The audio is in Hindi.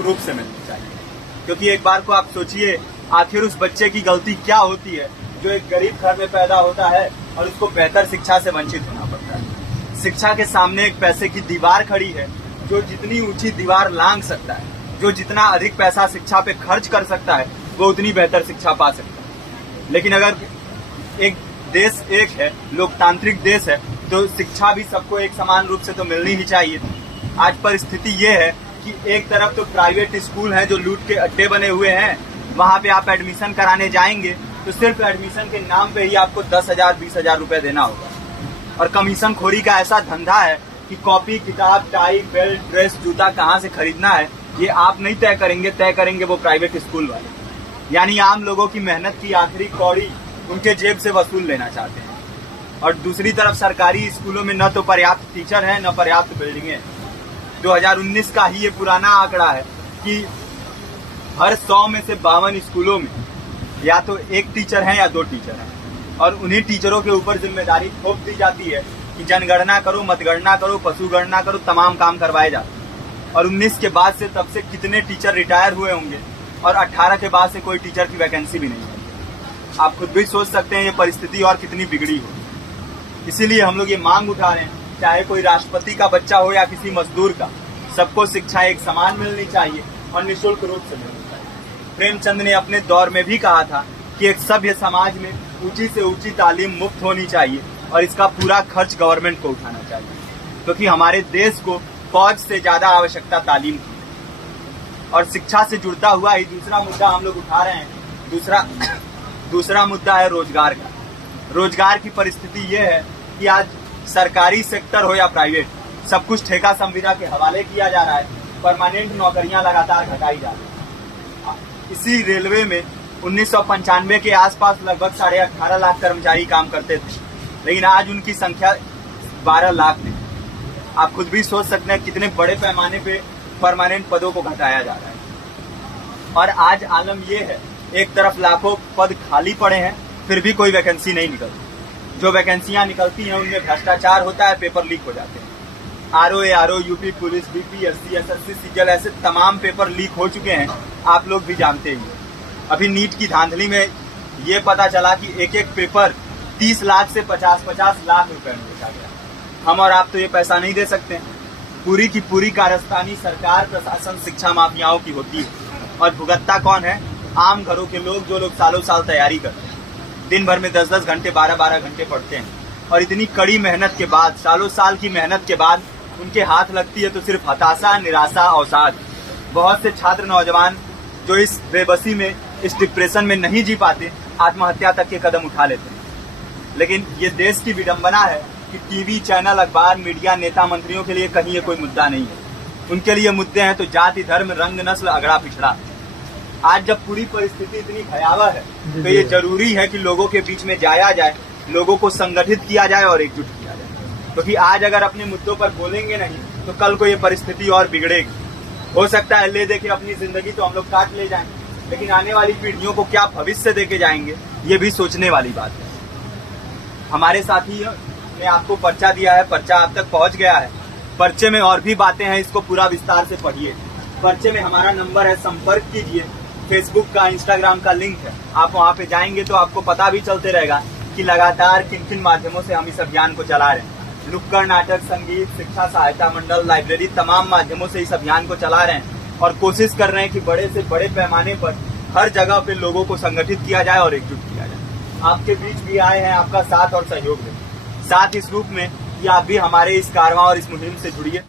निःशुल्क रूप से मिलनी चाहिए। क्योंकि एक बार को आप सोचिए, आखिर उस बच्चे की गलती क्या होती है जो एक गरीब घर में पैदा होता है और उसको बेहतर शिक्षा से वंचित होना पड़ता है। शिक्षा के सामने एक पैसे की दीवार खड़ी है, जो जितनी ऊंची दीवार लांघ सकता है, जो जितना अधिक पैसा शिक्षा पे खर्च कर सकता है, वो उतनी बेहतर शिक्षा पा सकता है। लेकिन अगर एक देश एक है, लोकतांत्रिक देश है, तो शिक्षा भी सबको एक समान रूप से तो मिलनी ही चाहिए। आज परिस्थिति ये है कि एक तरफ तो प्राइवेट स्कूल हैं जो लूट के अड्डे बने हुए हैं, वहां पे आप एडमिशन कराने जाएंगे तो सिर्फ एडमिशन के नाम पे ही आपको 10,000 20,000 रुपए देना होगा। और कमीशन खोरी का ऐसा धंधा है कि कॉपी, किताब, टाई, बेल्ट, ड्रेस, जूता कहाँ से खरीदना है ये आप नहीं तय करेंगे वो प्राइवेट स्कूल वाले। यानी आम लोगों की मेहनत की आखिरी कौड़ी उनके जेब से वसूल लेना चाहते हैं। और दूसरी तरफ सरकारी स्कूलों में न तो पर्याप्त टीचर हैं, न पर्याप्त बिल्डिंगें। 2019 का ही ये पुराना आंकड़ा है कि हर 100 में से 52 स्कूलों में या तो एक टीचर है या 2 टीचर हैं। और उन्हीं टीचरों के ऊपर जिम्मेदारी थोप दी जाती है कि जनगणना करो, मतगणना करो, पशुगणना करो, तमाम काम करवाए जाते हैं। और 19 के बाद से तब से कितने टीचर रिटायर हुए होंगे और 18 के बाद से कोई टीचर की वैकेंसी भी नहीं है। आप खुद भी सोच सकते हैं ये परिस्थिति और कितनी बिगड़ी हो। इसीलिए हम लोग ये मांग उठा रहे हैं, चाहे कोई राष्ट्रपति का बच्चा हो या किसी मजदूर का, सबको शिक्षा एक समान मिलनी चाहिए और निःशुल्क रूप से मिलनी चाहिए। प्रेमचंद ने अपने दौर में भी कहा था कि एक सभ्य समाज में ऊंची से ऊंची तालीम मुफ्त होनी चाहिए और इसका पूरा खर्च गवर्नमेंट को उठाना चाहिए, क्योंकि हमारे देश को फौज से ज्यादा आवश्यकता तालीम की है। और शिक्षा से जुड़ता हुआ ही दूसरा मुद्दा हम लोग उठा रहे हैं। दूसरा मुद्दा है रोजगार का। रोजगार की परिस्थिति ये है कि आज सरकारी सेक्टर हो या प्राइवेट, सब कुछ ठेका संविदा के हवाले किया जा रहा है। परमानेंट नौकरियां लगातार घटाई जा रही है। इसी रेलवे में 1995 के आसपास लगभग 18.5 लाख कर्मचारी काम करते थे, लेकिन आज उनकी संख्या 12 लाख थी। आप खुद भी सोच सकते हैं कितने बड़े पैमाने पे परमानेंट पदों को घटाया जा रहा है। और आज आलम ये है, एक तरफ लाखों पद खाली पड़े हैं, फिर भी कोई वैकेंसी नहीं निकलती। जो वैकेंसियां निकलती हैं उनमें भ्रष्टाचार होता है, पेपर लीक हो जाते हैं। RO, UP police, BPSC, SSC, CGL, ऐसे तमाम पेपर लीक हो चुके हैं, आप लोग भी जानते ही हैं। अभी नीट की धांधली में ये पता चला कि एक एक पेपर 30 लाख से 50-50 लाख रुपए में बेचा गया। हम और आप तो ये पैसा नहीं दे सकते। पूरी की पूरी कारस्तानी सरकार, प्रशासन, शिक्षा माफियाओं की होती है। और भुगतता कौन है? आम घरों के लोग, जो लोग सालों साल तैयारी करते हैं, दिन भर में 10-10 घंटे, 12-12 घंटे पढ़ते हैं। और इतनी कड़ी मेहनत के बाद, सालों साल की मेहनत के बाद उनके हाथ लगती है तो सिर्फ हताशा, निराशा, अवसाद। बहुत से छात्र नौजवान जो इस बेबसी में, इस डिप्रेशन में नहीं जी पाते, आत्महत्या तक के कदम उठा लेते हैं। लेकिन ये देश की विडंबना है कि टीवी चैनल, अखबार, मीडिया, नेता, मंत्रियों के लिए कहीं ये कोई मुद्दा नहीं है। उनके लिए मुद्दे हैं तो जाति, धर्म, रंग, नस्ल, अगड़ा पिछड़ा। आज जब पूरी परिस्थिति इतनी भयावह है तो ये जरूरी है कि लोगों के बीच में जाया जाए, लोगों को संगठित किया जाए और एकजुट किया जाए। क्योंकि आज अगर अपने मुद्दों पर बोलेंगे नहीं तो कल को ये परिस्थिति और बिगड़ेगी। हो सकता है ले देके अपनी जिंदगी तो हम लोग काट ले जाएं, लेकिन आने वाली पीढ़ियों को क्या भविष्य देके जाएंगे, ये भी सोचने वाली बात है। हमारे साथी ने आपको पर्चा दिया है, पर्चा आप तक पहुंच गया है। पर्चे में और भी बातें हैं, इसको पूरा विस्तार से पढ़िए। पर्चे में हमारा नंबर है, संपर्क कीजिए। फेसबुक का, इंस्टाग्राम का लिंक है, आप वहां पे जाएंगे तो आपको पता भी चलते रहेगा कि लगातार किन किन माध्यमों से हम इस अभियान को चला रहे हैं। नुक्कड़ नाटक, संगीत, शिक्षा सहायता मंडल, लाइब्रेरी, तमाम माध्यमों से इस अभियान को चला रहे हैं और कोशिश कर रहे हैं कि बड़े से बड़े पैमाने पर हर जगह पे लोगों को संगठित किया जाए और एकजुट किया जाए। आपके बीच भी आए हैं, आपका साथ और सहयोग दें। साथ इस रूप में कि आप भी हमारे इस कारवां और इस मुहिम से जुड़िए।